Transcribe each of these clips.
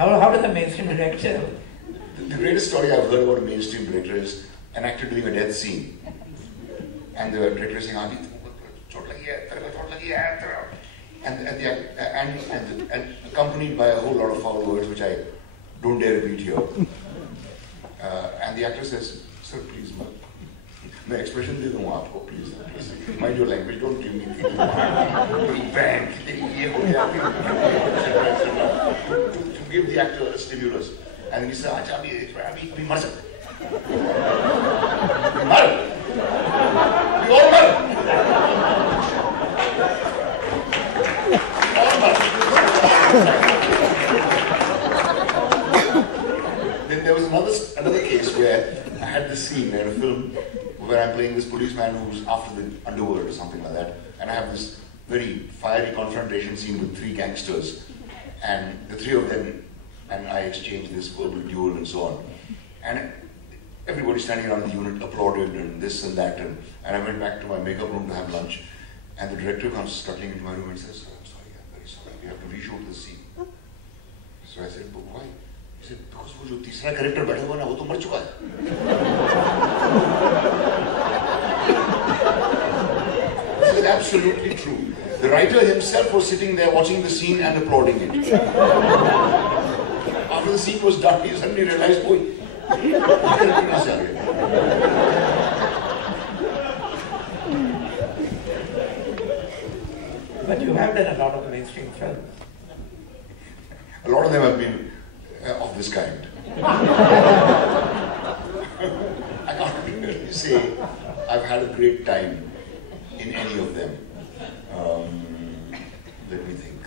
How does the mainstream director? The greatest story I've heard about a mainstream director is an actor doing a death scene. And the director is saying, "Aadi, chot lagi hai, tere ko chot lagi hai," and accompanied by a whole lot of foul words which I don't dare repeat here. And the actor says, "Sir, please, मैं expression दे दूँगा आपको, please, mind your language, don't give me bang, ये हो गया, to give the actor a stimulus." And he said, "अच्छा अभी मर सकते, मर, we all मर, all मर." Then there was another case where I had this scene in a film where I'm playing this policeman who's after the underworld or something like that, and I have this very fiery confrontation scene with 3 gangsters, and the 3 of them and I exchanged this verbal duel and so on, and everybody standing around the unit applauded and this and that, and I went back to my makeup room to have lunch, and the director comes scuttling into my room and says, "I'm sorry, I'm very sorry, we have to reshoot this scene." So I said, "But why?" He said, "Because वो जो तीसरा character बैठा हुआ ना वो तो मर चुका है." This is absolutely true. The writer himself was sitting there watching the scene and applauding it. After the scene was done, he suddenly realized, "Oh, But you have done a lot of mainstream films. A lot of them have been of this kind. I can't really say I've had a great time in any of them. Let me think.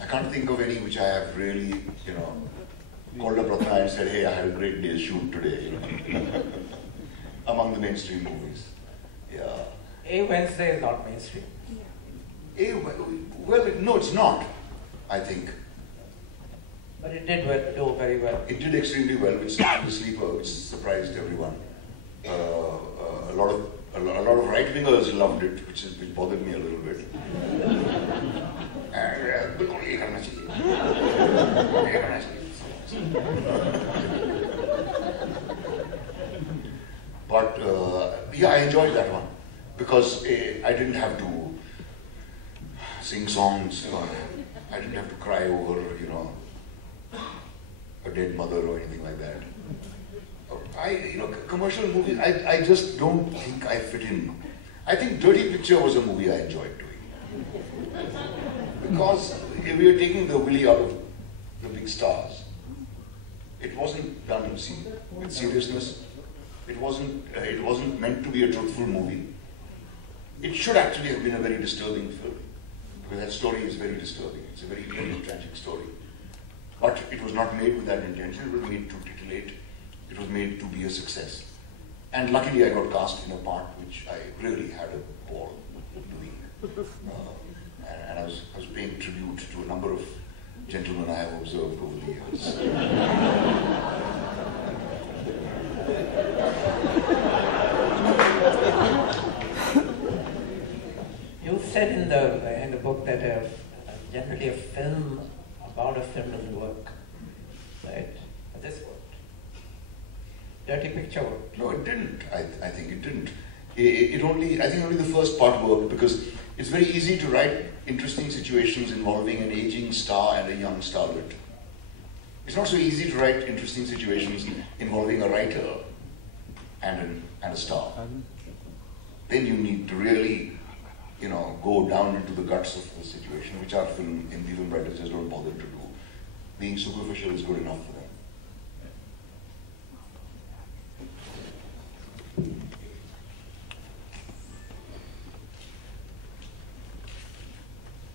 I can't think of any which I have really, called up Ratna and said, "Hey, I had a great day's shoot today," among the mainstream movies. Yeah. A Wednesday is not mainstream. Well, no, it's not, I think. But it did do very well. It did extremely well, which the sleeper, which surprised everyone. A lot of right-wingers loved it, which bothered me a little bit. बिल्कुल ये करना चाहिए, ये करना चाहिए. But yeah, I enjoyed that one because I didn't have to sing songs. I didn't have to cry over, a dead mother or anything like that. Commercial movies, I just don't think I fit in. I think Dirty Picture was a movie I enjoyed doing. Because we were taking the willy out of the big stars. It wasn't done with seriousness. It wasn't meant to be a truthful movie. It should actually have been a very disturbing film. Because that story is very disturbing. It's a very, very tragic story. But it was not made with that intention. It was made to titillate. It was made to be a success. And luckily I got cast in a part which I really had a ball doing. And I was paying tribute to a number of gentlemen I have observed over the years. You said in the book that generally a film about a film doesn't work, right? But this worked. Dirty Picture worked. No, it didn't. I think it didn't. I think only the first part worked because it's very easy to write interesting situations involving an aging star and a young starlet. It's not so easy to write interesting situations involving a writer and a star. Then you need to really, go down into the guts of the situation, which our film writers just don't bother to do. Being superficial is good enough for them.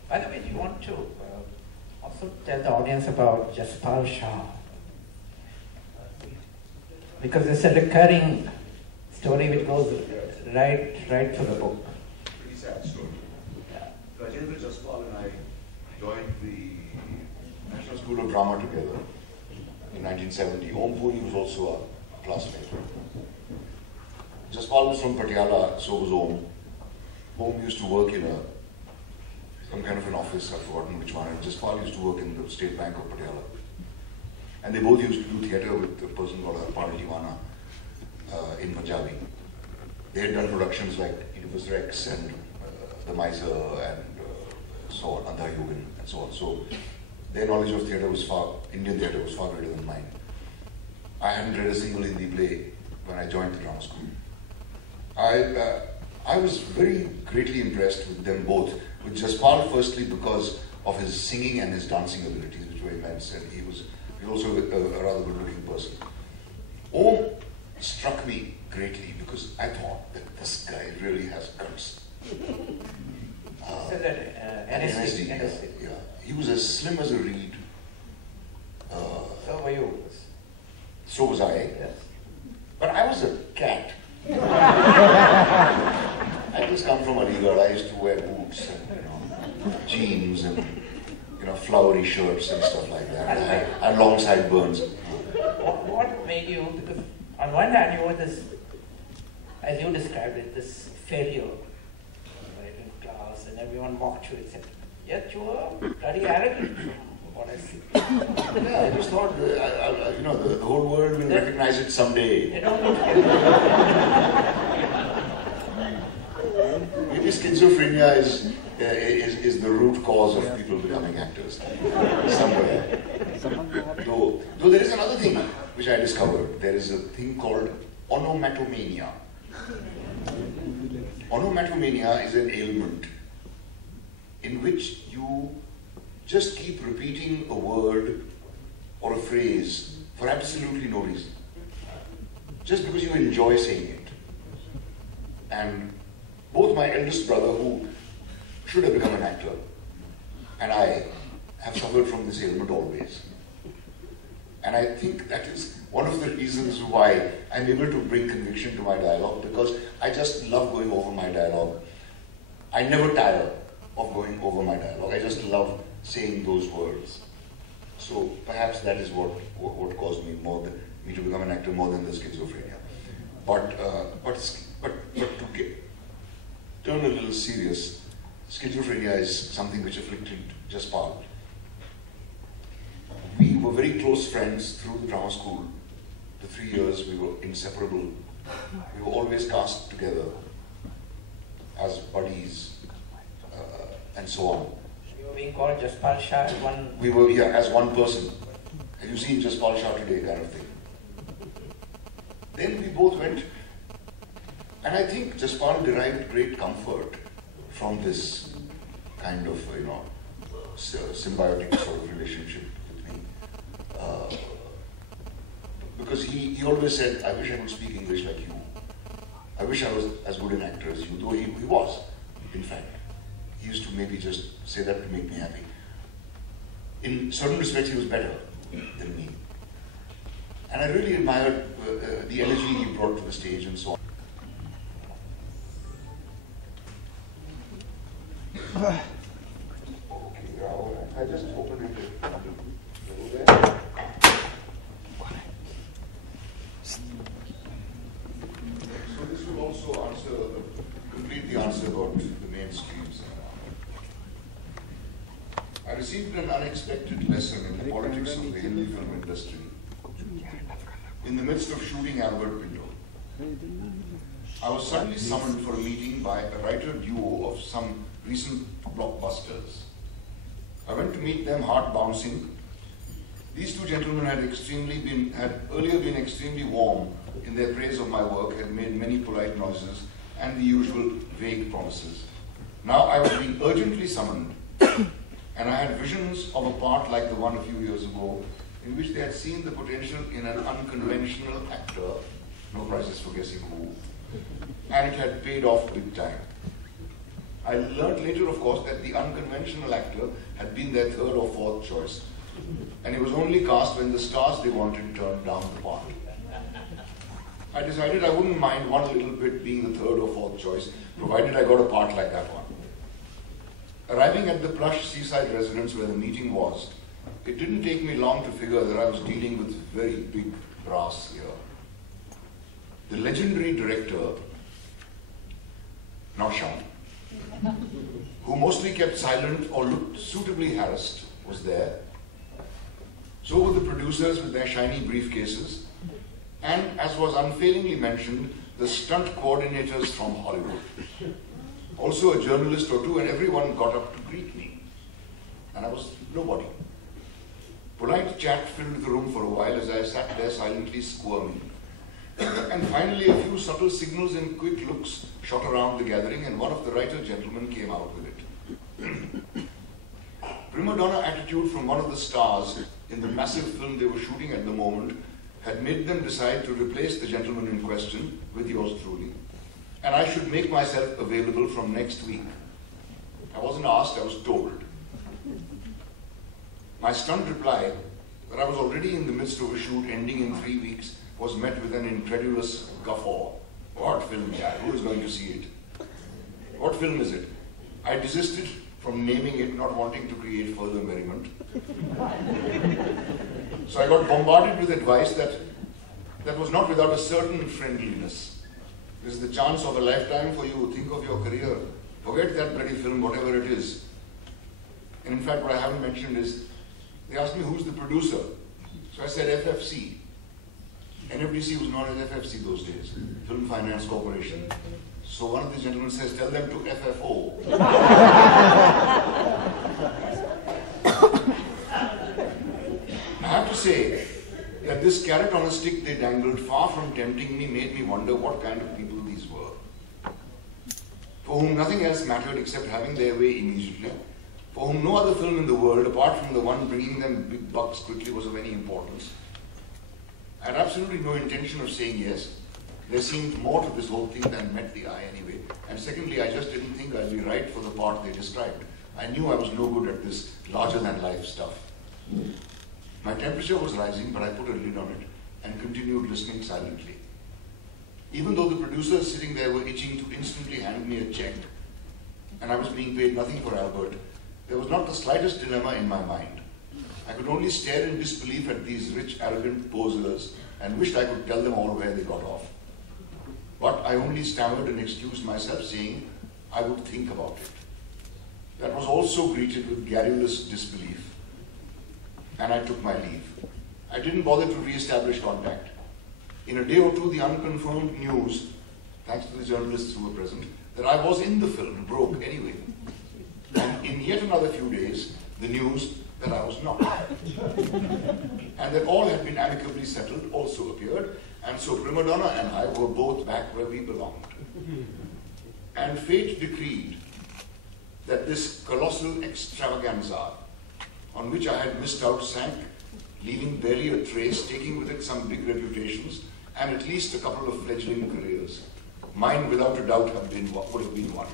By the way, do you want to also tell the audience about Jaspal Shah? Because it's a recurring story which goes right through the book. Pretty sad story. Rajendra Jaspal and I joined the National School of Drama together in 1970. Om Puri was also a classmate. Jaspal was from Patiala, so was Om. Om used to work in a some kind of an office, I've forgotten which one, and Jaspal used to work in the State Bank of Patiala. And they both used to do theatre with a person called Harpal Tiwana in Punjabi. They had done productions like Oedipus Rex and The Miser and so on, Andha Yogin and so on. So their knowledge of theatre was Indian theatre was far greater than mine. I hadn't read a single Hindi play when I joined the drama school. I was very greatly impressed with them both. With Jaspal firstly because of his singing and his dancing abilities, which were immense, and he was also a rather good-looking person. Om struck me greatly because I thought that this guy really has guts. So that NSD. Yeah. He was as slim as a reed. So were you? So was I. Yes. But I was a cat. I just come from Aligarh. I used to wear boots and jeans and flowery shirts and stuff like that. I had long sideburns. What made you? Because on one hand you were this, as you described it, this failure, right, in class, and everyone mocked you, etc. Yet you were very arrogant, from what I see. Yeah, I just thought, the whole world will recognize it someday. Maybe schizophrenia is the root cause of people becoming actors somewhere. Though there is another thing which I discovered. There is a thing called onomatomania. Onomatomania is an ailment in which you just keep repeating a word or a phrase for absolutely no reason. Just because you enjoy saying it. And both my eldest brother, who should have become an actor, and I have suffered from this ailment always. And I think that is one of the reasons why I'm able to bring conviction to my dialogue, because I just love going over my dialogue. I never tire of going over my dialogue. I just love saying those words. So perhaps that is what caused me to become an actor more than the schizophrenia. But to turn a little serious, schizophrenia is something which afflicted Jaspal. We were very close friends through the drama school. The 3 years we were inseparable. We were always cast together as buddies and so on. You were being called Jaspal Shah as one... We were, as one person. Have you seen Jaspal Shah today kind of thing? Then we both went, and I think Jaspal derived great comfort from this kind of, symbiotic sort of relationship with me. Because he always said, I wish I could speak English like you. I wish I was as good an actor as you, though he was, in fact. He used to maybe just say that to make me happy. In certain respects, he was better than me. And I really admired the energy he brought to the stage and so on. Okay, I just opened it a little bit. So this will also complete the answer about the main streams. I received an unexpected lesson in the politics of the Hindi film industry in the midst of shooting Albert Pinto. I was suddenly summoned for a meeting by a writer duo of some recent blockbusters. I went to meet them heart bouncing. These two gentlemen had earlier been extremely warm in their praise of my work, had made many polite noises and the usual vague promises. Now I was being urgently summoned, and I had visions of a part like the one a few years ago, in which they had seen the potential in an unconventional actor, no prizes for guessing who, and it had paid off big time. I learned later, of course, that the unconventional actor had been their third or fourth choice, and it was only cast when the stars they wanted turned down the part. I decided I wouldn't mind one little bit being the third or fourth choice, provided I got a part like that one. Arriving at the plush seaside residence where the meeting was, it didn't take me long to figure that I was dealing with very big brass here. The legendary director, not Shyam, who mostly kept silent or looked suitably harassed, was there. So were the producers with their shiny briefcases, and, as was unfailingly mentioned, the stunt coordinators from Hollywood. Also a journalist or two, and everyone got up to greet me. And I was nobody. Polite chat filled the room for a while as I sat there silently squirming. And finally a few subtle signals and quick looks shot around the gathering, and one of the writer gentlemen came out with it. Prima donna attitude from one of the stars in the massive film they were shooting at the moment had made them decide to replace the gentleman in question with yours truly, and I should make myself available from next week. I wasn't asked, I was told. My stunned reply that I was already in the midst of a shoot ending in 3 weeks was met with an incredulous guffaw. What film, yeah? Who is going to see it? What film is it? I desisted from naming it, not wanting to create further merriment. So I got bombarded with advice that was not without a certain friendliness. This is the chance of a lifetime for you. Think of your career. Forget that bloody film, whatever it is. And in fact, what I haven't mentioned is, they asked me who's the producer. So I said FFC. NFDC was known as FFC those days, Film Finance Corporation. So one of the gentlemen says, tell them to FFO. I have to say that this carrot on a stick they dangled, far from tempting me, made me wonder what kind of people these were. For whom nothing else mattered except having their way immediately. For whom no other film in the world, apart from the one bringing them big bucks quickly, was of any importance. I had absolutely no intention of saying yes. There seemed more to this whole thing than met the eye anyway. And secondly, I just didn't think I'd be right for the part they described. I knew I was no good at this larger-than-life stuff. My temperature was rising, but I put a lid on it and continued listening silently. Even though the producers sitting there were itching to instantly hand me a check, and I was being paid nothing for Albert, there was not the slightest dilemma in my mind. I could only stare in disbelief at these rich, arrogant posers and wished I could tell them all where they got off. But I only stammered and excused myself, saying I would think about it. That was also greeted with garrulous disbelief, and I took my leave. I didn't bother to re-establish contact. In a day or two, the unconfirmed news, thanks to the journalists who were present, that I was in the film broke anyway. And in yet another few days, the news that I was not. And that all had been amicably settled also appeared, and so Prima Donna and I were both back where we belonged. And fate decreed that this colossal extravaganza, on which I had missed out, sank, leaving barely a trace, taking with it some big reputations, and at least a couple of fledgling careers. Mine, without a doubt, would have been one.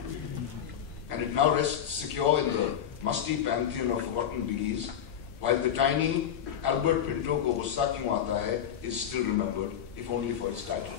And it now rests secure in the musty pantheon of forgotten biggies, while the tiny Albert Pinto Ko Gussa Kyun Aata Hai is still remembered, if only for its title.